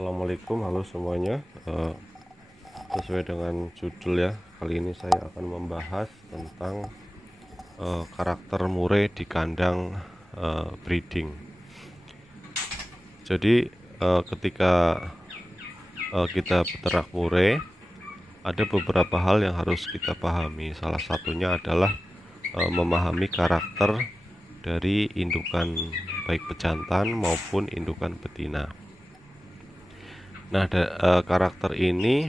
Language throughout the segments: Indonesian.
Assalamualaikum, halo semuanya. Sesuai dengan judul ya, kali ini saya akan membahas tentang karakter murai di kandang breeding. Jadi ketika kita peternak murai, ada beberapa hal yang harus kita pahami. Salah satunya adalah memahami karakter dari indukan baik pejantan maupun indukan betina. Nah, karakter ini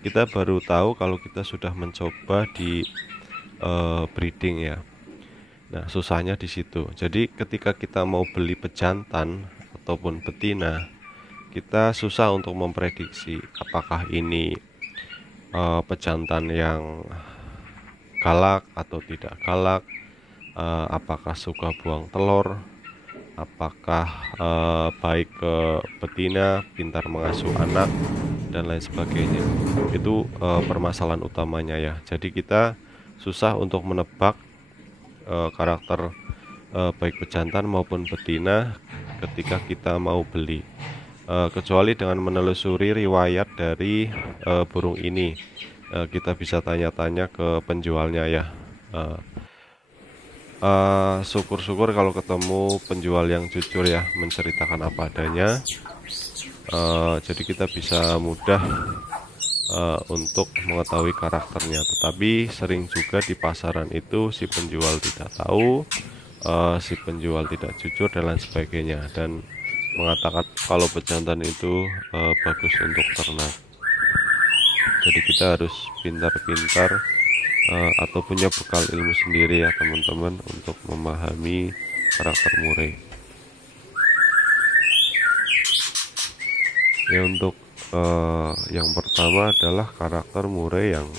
kita baru tahu kalau kita sudah mencoba di breeding ya. Nah, susahnya di situ. Jadi ketika kita mau beli pejantan ataupun betina, kita susah untuk memprediksi apakah ini pejantan yang galak atau tidak galak, apakah suka buang telur, apakah baik ke betina, pintar mengasuh anak, dan lain sebagainya. Itu permasalahan utamanya ya. Jadi kita susah untuk menebak karakter baik pejantan maupun betina ketika kita mau beli, kecuali dengan menelusuri riwayat dari burung ini. Kita bisa tanya-tanya ke penjualnya ya. Syukur-syukur kalau ketemu penjual yang jujur ya, menceritakan apa adanya. Jadi kita bisa mudah untuk mengetahui karakternya. Tetapi sering juga di pasaran itu si penjual tidak tahu, si penjual tidak jujur dan lain sebagainya, dan mengatakan kalau pejantan itu bagus untuk ternak. Jadi kita harus pintar-pintar atau punya bekal ilmu sendiri ya teman-teman untuk memahami karakter murai. Ya, untuk yang pertama adalah karakter murai yang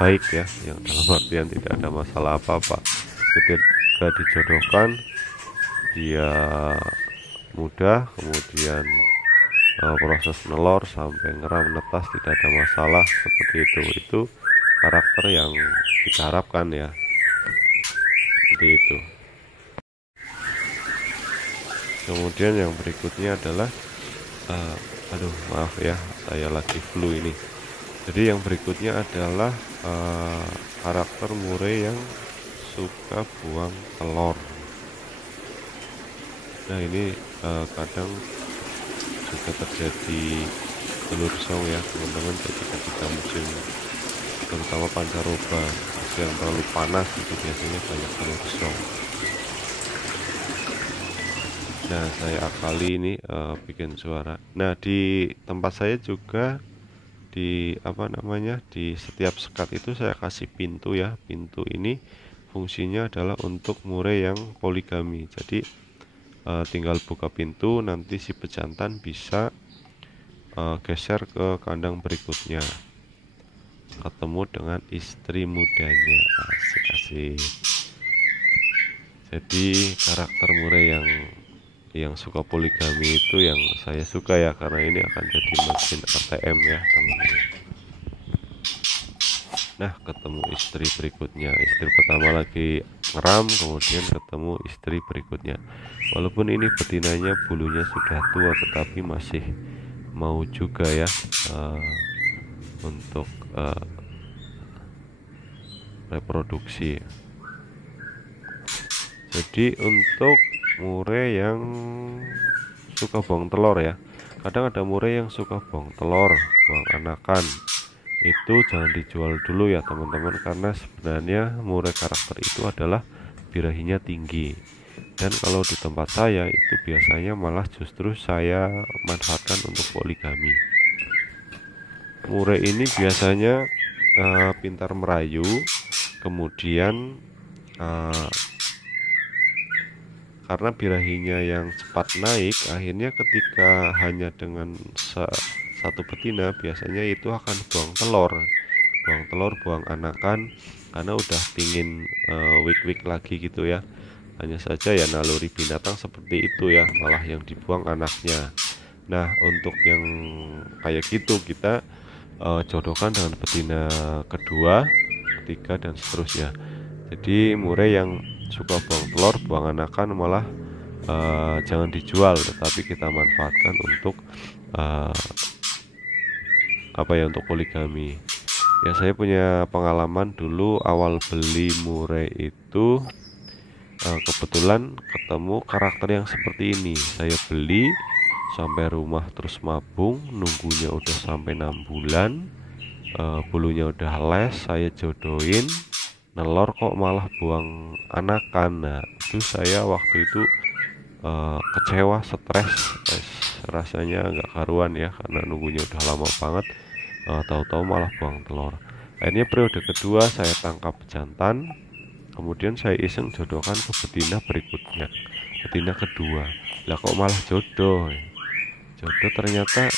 baik ya, yang dalam artian tidak ada masalah apa-apa. Ketika dijodohkan dia mudah, kemudian proses nelor sampai ngeram netas tidak ada masalah, seperti itu karakter yang kita harapkan ya, seperti itu. Kemudian yang berikutnya adalah aduh maaf ya, saya lagi flu ini. Jadi yang berikutnya adalah karakter murai yang suka buang telur. Nah ini kadang juga terjadi telur song ya teman-teman. Jadi ketika musim terutama pancaroba yang terlalu panas itu biasanya banyak telur song. Nah saya akali ini bikin suara. Nah di tempat saya juga di di setiap sekat itu saya kasih pintu ya. Pintu ini fungsinya adalah untuk murai yang poligami. Jadi tinggal buka pintu, nanti si pejantan bisa geser ke kandang berikutnya, ketemu dengan istri mudanya. Asik-asik. Jadi karakter murai yang suka poligami itu yang saya suka ya, karena ini akan jadi mesin ATM ya teman-teman. Nah ketemu istri berikutnya, istri pertama lagi ngeram, kemudian ketemu istri berikutnya. Walaupun ini betinanya bulunya sudah tua, tetapi masih mau juga ya untuk reproduksi. Jadi untuk murai yang suka buang telur ya, kadang ada murai yang suka buang telur, buang anakan, itu jangan dijual dulu ya teman-teman, karena sebenarnya murai karakter itu adalah birahinya tinggi. Dan kalau di tempat saya itu biasanya malah justru saya manfaatkan untuk poligami. Murai ini biasanya pintar merayu, kemudian karena birahinya yang cepat naik, akhirnya ketika hanya dengan satu betina biasanya itu akan buang telur, buang anakan, karena udah pingin wik-wik lagi gitu ya. Hanya saja ya naluri binatang seperti itu ya, malah yang dibuang anaknya. Nah untuk yang kayak gitu kita jodohkan dengan betina kedua, ketiga, dan seterusnya. Jadi murai yang suka buang telur, buang anakan malah jangan dijual, tetapi kita manfaatkan untuk untuk poligami. Ya, saya punya pengalaman dulu awal beli murai itu, kebetulan ketemu karakter yang seperti ini. Saya beli sampai rumah terus mabung, nunggunya udah sampai 6 bulan, bulunya udah les, saya jodohin, nelor kok malah buang anakan. Nah, itu saya waktu itu kecewa, stres, rasanya nggak karuan ya, karena nunggunya udah lama banget. Tahu-tahu malah buang telur. Akhirnya periode kedua saya tangkap jantan, kemudian saya iseng jodohkan ke betina berikutnya, betina kedua. Lah kok malah jodoh? Jodoh ternyata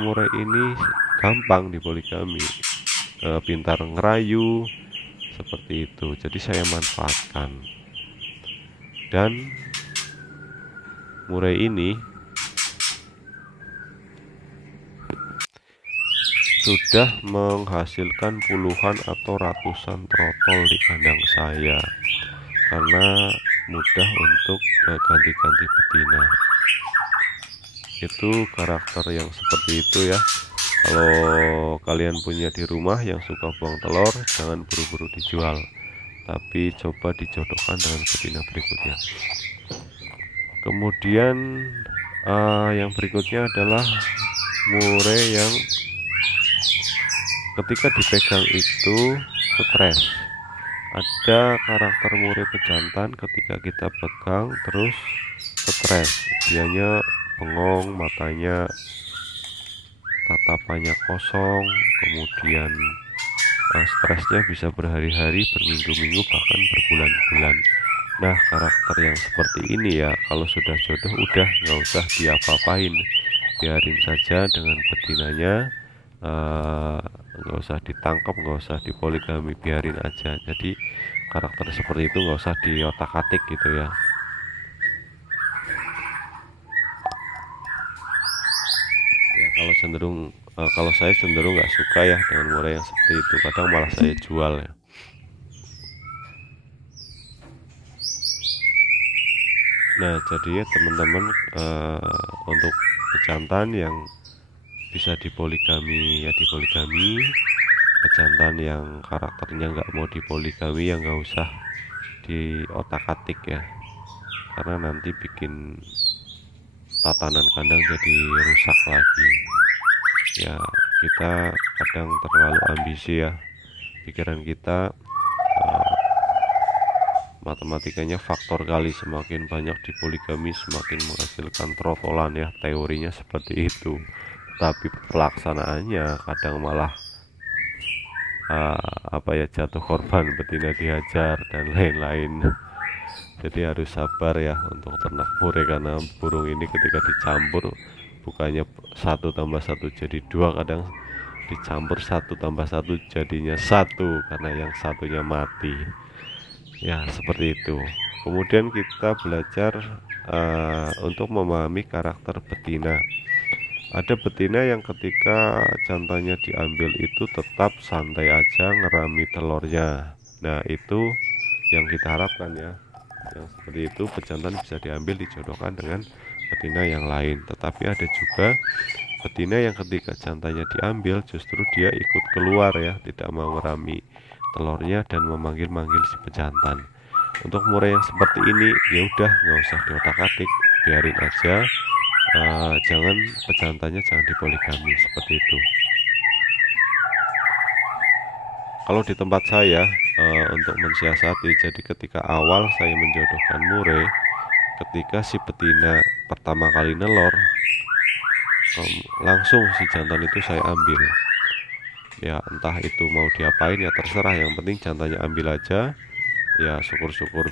murai ini gampang dipoligami, pintar ngerayu seperti itu. Jadi saya manfaatkan, dan murai ini sudah menghasilkan puluhan atau ratusan trotol di kandang saya, karena mudah untuk ganti-ganti betina. Itu karakter yang seperti itu ya. Kalau kalian punya di rumah yang suka buang telur, jangan buru-buru dijual, tapi coba dijodohkan dengan betina berikutnya. Kemudian yang berikutnya adalah murai yang ketika dipegang itu stres. Ada karakter murai pejantan ketika kita pegang terus stres, dianya bengong, matanya, tatapannya kosong, kemudian stresnya bisa berhari-hari, berminggu-minggu, bahkan berbulan-bulan. Nah, karakter yang seperti ini ya, kalau sudah jodoh udah nggak usah diapa-apain, biarin saja dengan betinanya, nggak usah ditangkap, nggak usah dipoligami, biarin aja. Jadi karakter seperti itu nggak usah diotak-atik gitu ya. Ya, kalau saya cenderung nggak suka ya dengan murai yang seperti itu, kadang malah saya jual ya. Nah, jadi ya teman-teman, untuk pejantan yang bisa dipoligami ya dipoligami, pejantan yang karakternya nggak mau dipoligami ya nggak usah diotak-atik ya, karena nanti bikin tatanan kandang jadi rusak lagi ya. Kita kadang terlalu ambisi ya, pikiran kita matematikanya faktor kali, semakin banyak dipoligami semakin menghasilkan trotolan ya, teorinya seperti itu, tapi pelaksanaannya kadang malah jatuh korban, betina dihajar dan lain-lain. Jadi harus sabar ya untuk ternak murai, karena burung ini ketika dicampur bukannya 1+1 jadi 2, kadang dicampur 1+1 jadinya 1 karena yang satunya mati ya, seperti itu. Kemudian kita belajar untuk memahami karakter betina. Ada betina yang ketika jantannya diambil itu tetap santai aja ngerami telurnya. Nah, itu yang kita harapkan ya. Yang seperti itu pejantan bisa diambil, dijodohkan dengan betina yang lain. Tetapi ada juga betina yang ketika jantannya diambil justru dia ikut keluar ya, tidak mau ngerami telurnya dan memanggil-manggil si pejantan. Untuk murai yang seperti ini ya udah nggak usah diotak-atik, biarin aja. Jangan pejantannya jangan dipoligami seperti itu. Kalau di tempat saya, untuk mensiasati, jadi ketika awal saya menjodohkan murai, ketika si betina pertama kali nelor, langsung si jantan itu saya ambil ya, entah itu mau diapain ya terserah, yang penting jantannya ambil aja ya. Syukur-syukur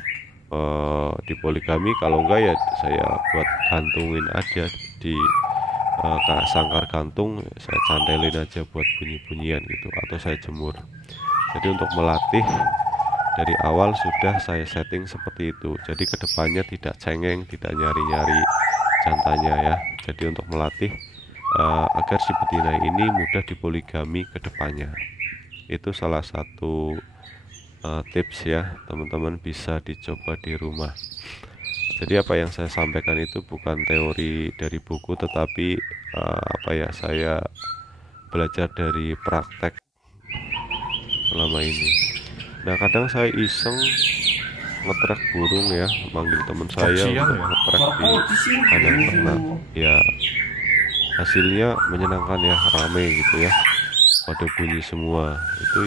dipoligami, kalau enggak ya saya buat gantungin aja di sangkar gantung, saya cantelin aja buat bunyi-bunyian gitu, atau saya jemur. Jadi untuk melatih dari awal sudah saya setting seperti itu, jadi kedepannya tidak cengeng, tidak nyari-nyari jantannya ya. Jadi untuk melatih agar si betina ini mudah dipoligami kedepannya, itu salah satu tips ya, teman-teman bisa dicoba di rumah. Jadi apa yang saya sampaikan itu bukan teori dari buku, tetapi saya belajar dari praktek selama ini. Nah, kadang saya iseng ngetrek burung ya, manggil teman saya untuk ngetrek di kandang ternak. Ya, hasilnya menyenangkan ya, rame gitu ya, pada bunyi semua. Itu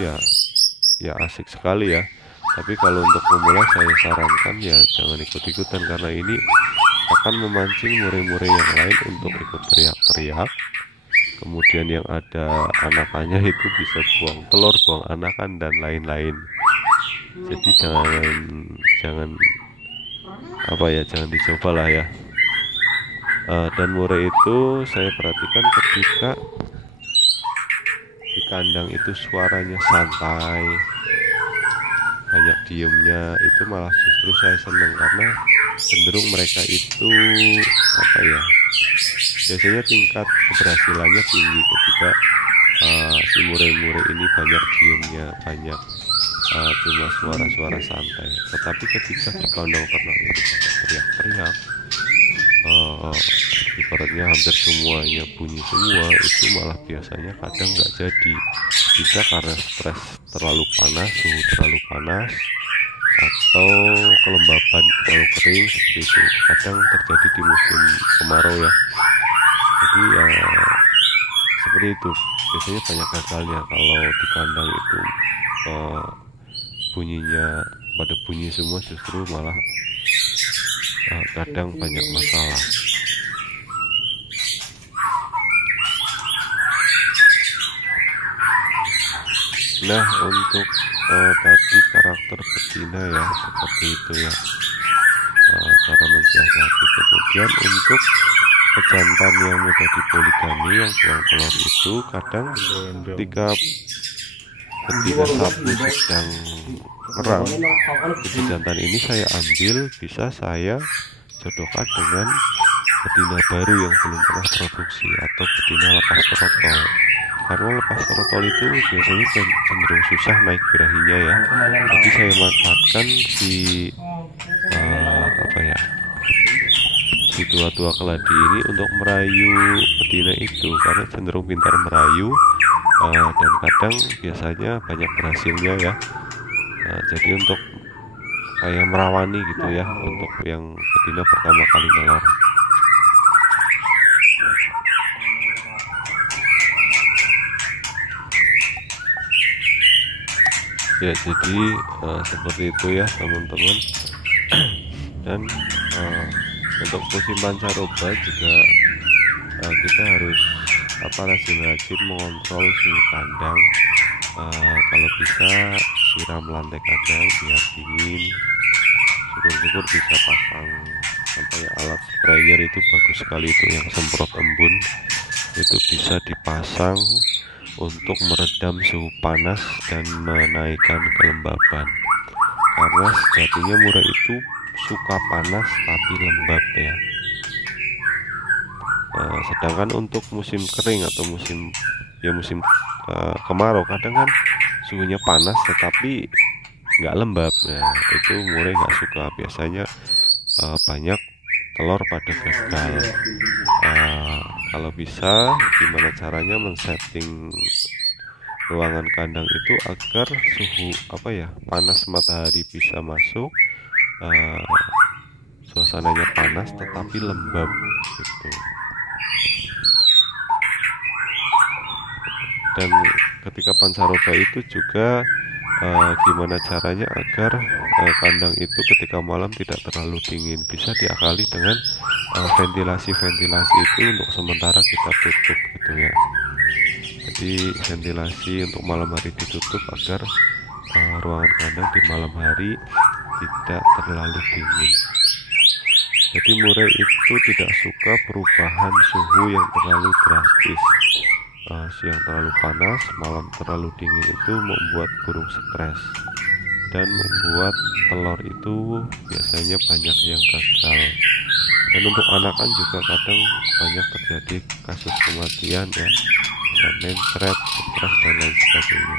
ya asik sekali ya. Tapi kalau untuk pemula saya sarankan ya jangan ikut-ikutan, karena ini akan memancing murai-murai yang lain untuk ikut teriak-teriak. Kemudian yang ada anakannya itu bisa buang telur, buang anakan dan lain-lain. Jadi jangan jangan dicoba lah ya. Dan murai itu saya perhatikan ketika di kandang itu suaranya santai, banyak diemnya, itu malah justru saya seneng, karena cenderung mereka itu biasanya tingkat keberhasilannya tinggi ketika si murai-murai ini banyak diemnya, banyak cuma suara-suara santai. Tetapi ketika di kandang ternak itu teriak-teriak, ibaratnya hampir semuanya bunyi semua, itu malah biasanya kadang nggak jadi. Bisa karena stres terlalu panas, suhu terlalu panas, atau kelembapan terlalu kering seperti itu. Kadang terjadi di musim kemarau ya. Jadi seperti itu. Biasanya banyak gagalnya kalau di kandang itu bunyinya pada bunyi semua, justru malah kadang banyak masalah. Nah, untuk tadi karakter betina ya, seperti itu ya, cara mensiasati. Kemudian untuk pejantan yang mudah dipoligami, yang buang telur itu, kadang ketika betina sapu sedang keram, jantan ini saya ambil, bisa saya jodohkan dengan betina baru yang belum pernah produksi atau betina lepas trotol. Karena lepas trotol itu biasanya cenderung susah naik birahinya ya. Jadi saya manfaatkan si tua-tua keladi ini untuk merayu betina itu, karena cenderung pintar merayu, dan kadang biasanya banyak berhasilnya ya. Jadi untuk kayak merawani gitu ya, untuk yang betina pertama kali nelor. Ya, jadi seperti itu ya teman-teman. Dan untuk musim pancaroba juga kita harus rajin-rajin mengontrol suhu kandang. Kalau bisa siram lantai kandang biar dingin. Syukur-syukur bisa pasang alat sprayer, itu bagus sekali itu yang semprot embun, itu bisa dipasang untuk meredam suhu panas dan menaikkan kelembaban. Karena sejatinya murai itu suka panas tapi lembab ya. Sedangkan untuk musim kering atau musim kemarau, kadang kan suhunya panas tetapi nggak lembab. Nah, itu murai nggak suka, biasanya banyak telur pada gagal. Kalau bisa, gimana caranya men-setting ruangan kandang itu agar suhu panas matahari bisa masuk, suasananya panas tetapi lembab gitu. Dan ketika pancaroba itu juga gimana caranya agar kandang itu ketika malam tidak terlalu dingin, bisa diakali dengan ventilasi itu untuk sementara kita tutup gitu ya. Jadi ventilasi untuk malam hari ditutup agar ruangan kandang di malam hari tidak terlalu dingin. Jadi murai itu tidak suka perubahan suhu yang terlalu drastis. Siang terlalu panas, malam terlalu dingin, itu membuat burung stres dan membuat telur itu biasanya banyak yang gagal. Dan untuk anakan juga kadang banyak terjadi kasus kematian ya, bisa mencret, stres dan lain sebagainya.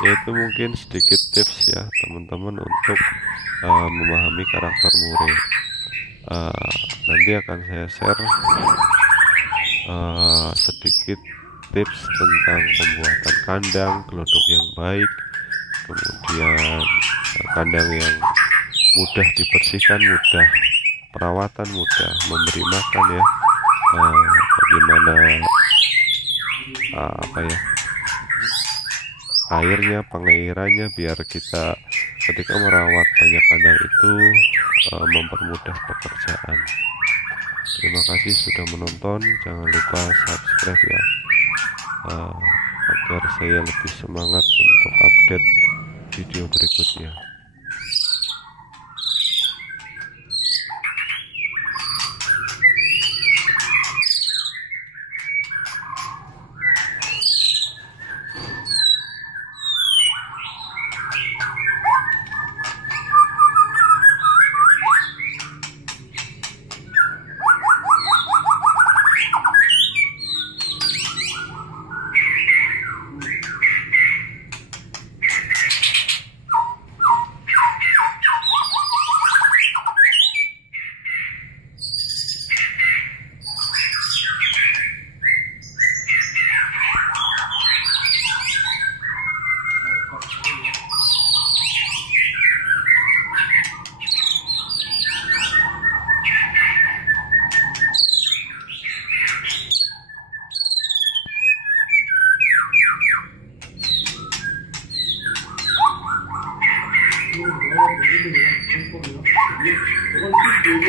yaitu mungkin sedikit tips ya teman-teman untuk memahami karakter murai. Nanti akan saya share sedikit tips tentang pembuatan kandang gelodok yang baik, kemudian kandang yang mudah dibersihkan, mudah perawatan, mudah memberi makan ya, bagaimana airnya, pengairannya, biar kita ketika merawat banyak kandang itu mempermudah pekerjaan. Terima kasih sudah menonton, jangan lupa subscribe ya, agar saya lebih semangat untuk update video berikutnya.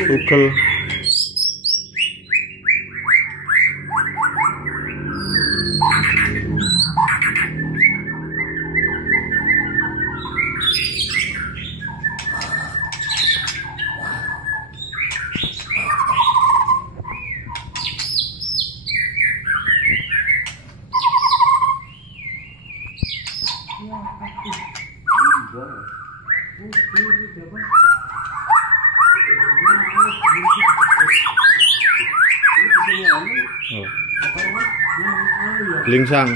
Google. Lingsang.